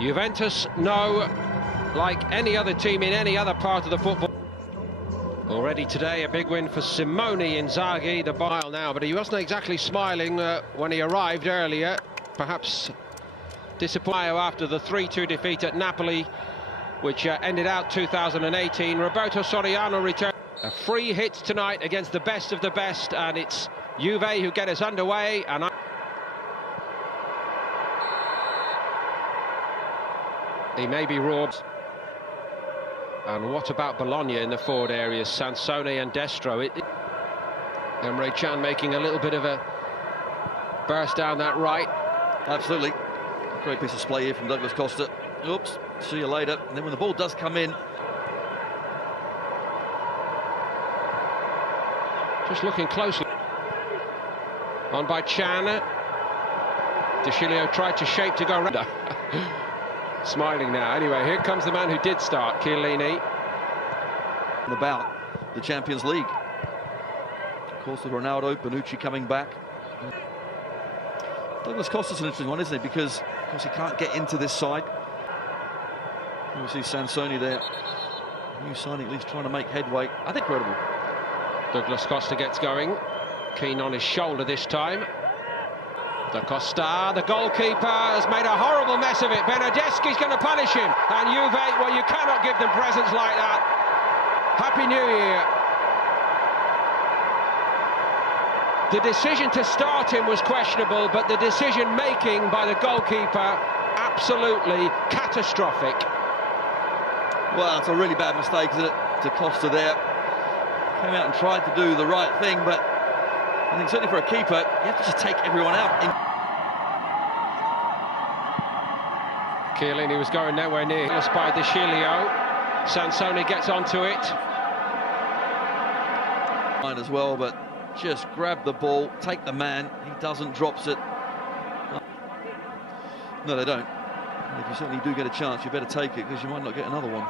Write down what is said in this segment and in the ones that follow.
Juventus know, like any other team in any other part of the football. Already today, a big win for Simone Inzaghi, the bile now, but he wasn't exactly smiling when he arrived earlier. Perhaps disappointed after the 3-2 defeat at Napoli, which ended out 2018. Roberto Soriano returned. A free hit tonight against the best of the best, and it's Juve who get us underway. And he may be robbed. And what about Bologna in the forward areas? Sansone and Destro. Emre Can making a little bit of a burst down that right. Absolutely. Great piece of display here from Douglas Costa. Oops, see you later. And then when the ball does come in, just looking closely. On by Can. De Chilio tried to shape to go round. Smiling now. Anyway, here comes the man who did start, Chiellini. About the Champions League. Of course, with Ronaldo, Bonucci coming back. Douglas Costa's an interesting one, isn't he? Because, of course, he can't get into this side. We see Sansone there. New signing, at least trying to make headway. I think incredible. Douglas Costa gets going. Keen on his shoulder this time. Da Costa, the goalkeeper, has made a horrible mess of it. Bernardeschi's going to punish him. And Juve, well, you cannot give them presents like that. Happy New Year. The decision to start him was questionable, but the decision-making by the goalkeeper, absolutely catastrophic. Well, it's a really bad mistake, isn't it, to Costa there. Came out and tried to do the right thing, but I think certainly for a keeper, you have to just take everyone out. Chiellini was going nowhere near. By De Chilio. Sansone gets onto it. As well, but just grab the ball, take the man. He doesn't, drops it. No, they don't. And if you certainly do get a chance, you better take it, because you might not get another one.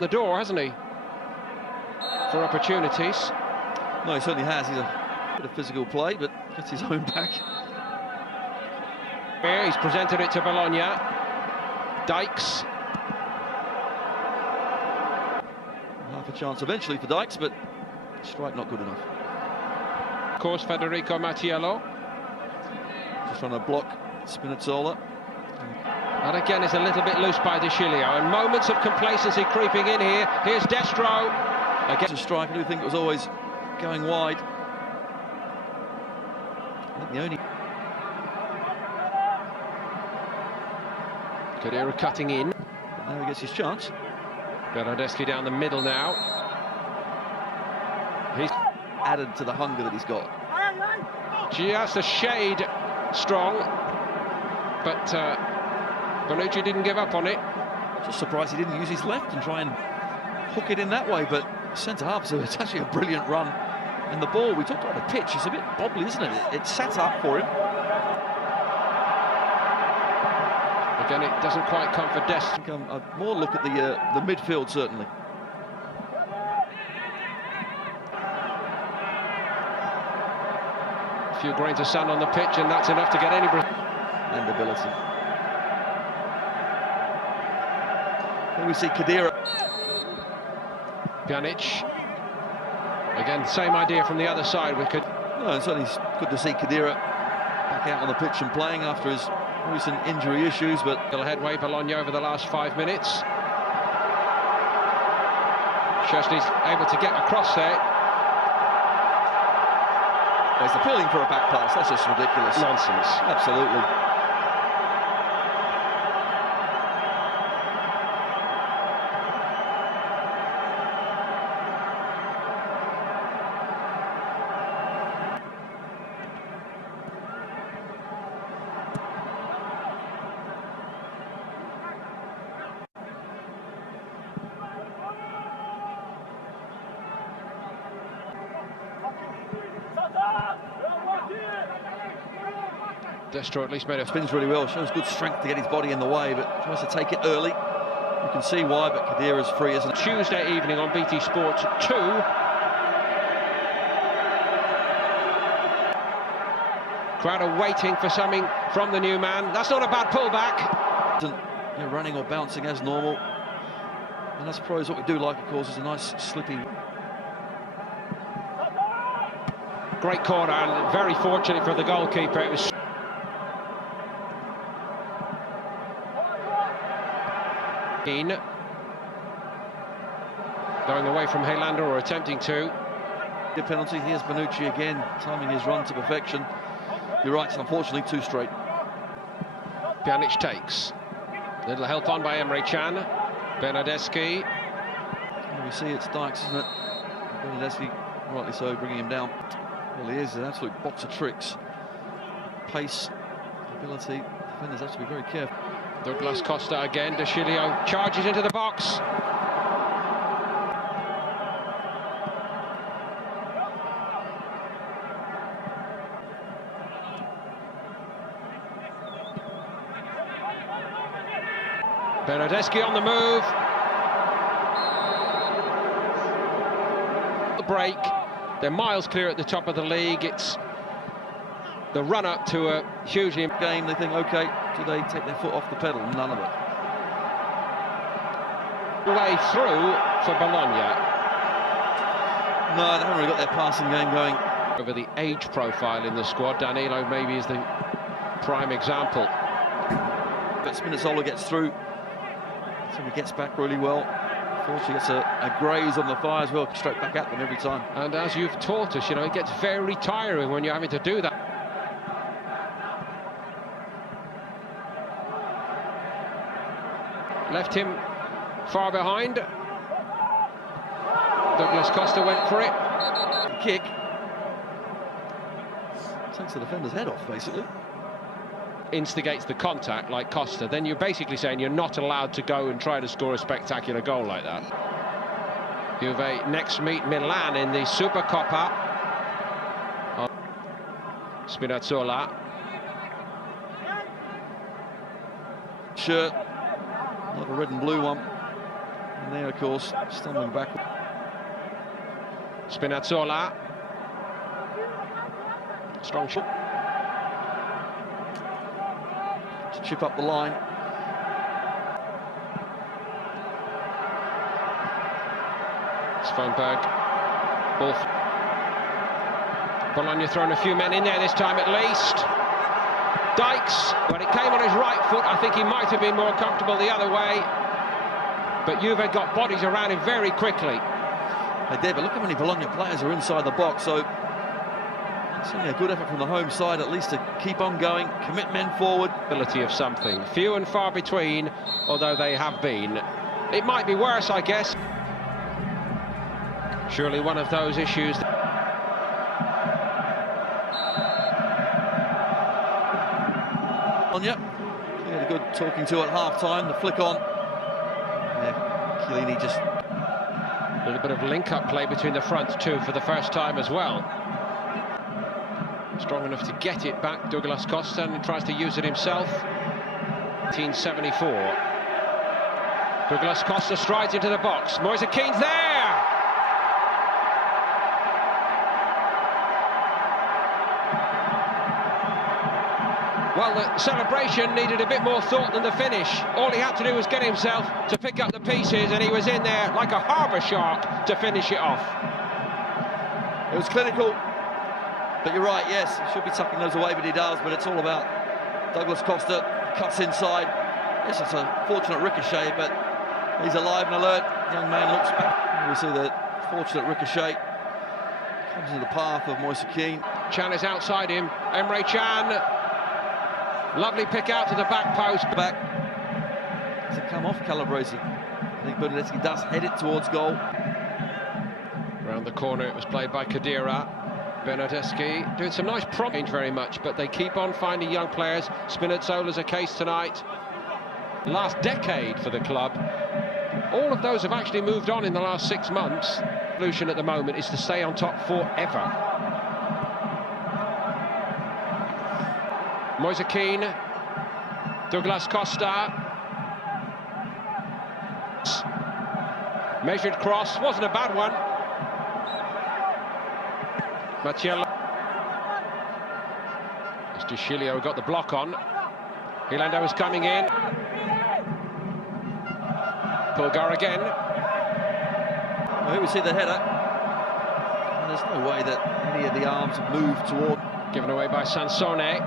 The door, hasn't he? For opportunities. No, he certainly has. He's a bit of physical play, but gets his own back. Here, he's presented it to Bologna. Dykes. Half a chance eventually for Dykes, but strike not good enough. Of course, Federico Mattiello. Just trying to block Spinazzola. That again is a little bit loose by De Chilio, and moments of complacency creeping in here. Here's Destro. Against a striker who think it was always going wide. I think the only... Khedira cutting in. But now he gets his chance. Bernardeschi down the middle now. He's added to the hunger that he's got. Just a shade strong, but Bonucci didn't give up on it. Just surprised he didn't use his left and try and hook it in that way, but centre half, so it's actually a brilliant run. And the ball, we talked about the pitch, it's a bit bobbly, isn't it? It's set up for him. Again, it doesn't quite come for Dest. A more look at the midfield, certainly. A few grains of sand on the pitch, and that's enough to get any... And ability. Here we see Khedira. Pjanic. Again, same idea from the other side. We could... No, it's certainly good to see Khedira back out on the pitch and playing after his recent injury issues, but... Little headway, Bologna over the last 5 minutes. Szczesny's able to get across there. He's appealing for a back pass. That's just ridiculous. Nonsense. Absolutely. Destro at least made a... Spins really well, shows good strength to get his body in the way, but tries to take it early. You can see why, but Khedira's free, isn't it? Tuesday evening on BT Sport 2. Crowd are waiting for something from the new man. That's not a bad pullback. running or bouncing as normal. And us pros, what we do like, of course, is a nice slippy. Great corner, and very fortunate for the goalkeeper. It was going away from Helander, or attempting to. The penalty. Here's Bonucci again, timing his run to perfection. You're right, unfortunately, too straight. Pjanic takes. Little help on by Emre Can. Bernardeschi. We see it's Dykes, isn't it? Bernardeschi, rightly so, bringing him down. Well, he is an absolute box of tricks. Pace, ability. Defenders have to be very careful. Douglas Costa again. De Chilio charges into the box. Bernardeschi on the move. The break. They're miles clear at the top of the league. It's the run-up to a hugely game. They think, OK, do they take their foot off the pedal? None of it. Way through for Bologna. No, they haven't really got their passing game going. Over the age profile in the squad, Danilo maybe is the prime example. But Spinazzola gets through. So he gets back really well. Fortunately, gets a graze on the thigh as well, straight back at them every time. And as you've taught us, you know, it gets very tiring when you're having to do that. Left him far behind. Douglas Costa went for it. Kick. Takes the defender's head off, basically. Instigates the contact like Costa, then you're basically saying you're not allowed to go and try to score a spectacular goal like that. Juve next meet Milan in the Supercoppa. Spinazzola. Shirt, not a red and blue one. And there, of course, stumbling back. Spinazzola. Strong shot. Chip up the line. Svanberg. Ball. Bologna throwing a few men in there this time at least. Dykes, when it came on his right foot, I think he might have been more comfortable the other way. But Juve got bodies around him very quickly. They did, but look how many Bologna players are inside the box, so certainly a good effort from the home side, at least to keep on going, commit men forward. Ability of something. Few and far between, although they have been. It might be worse, I guess. Surely one of those issues. Bologna, he had a good talking to at half-time, the flick on. Yeah, Chiellini just... A little bit of link-up play between the front two for the first time as well. Strong enough to get it back, Douglas Costa, and he tries to use it himself. 1974. Douglas Costa strides into the box. Moise Keane's there! Well, the celebration needed a bit more thought than the finish. All he had to do was get himself to pick up the pieces, and he was in there like a harbour shark to finish it off. It was clinical. But you're right, yes, he should be tucking those away, but he does. But it's all about Douglas Costa, cuts inside. Yes, it's a fortunate ricochet, but he's alive and alert. Young man looks back. We see the fortunate ricochet. Comes into the path of Moise Keane. Can is outside him. Emre Can. Lovely pick out to the back post. Back to come off Calabresi. I think Bernardeschi does head it towards goal. Round the corner, it was played by Khedira. Bernardeschi doing some nice prompt very much, but they keep on finding young players. Spinazzola's a case tonight. Last decade for the club. All of those have actually moved on in the last 6 months. The solution at the moment is to stay on top forever. Moise Keane, Douglas Costa. Measured cross, wasn't a bad one. Matchella. De Chilio got the block on. Helander was coming in. Pulgar again. Well, here we see the header. And there's no way that any of the arms have moved toward. Given away by Sansone.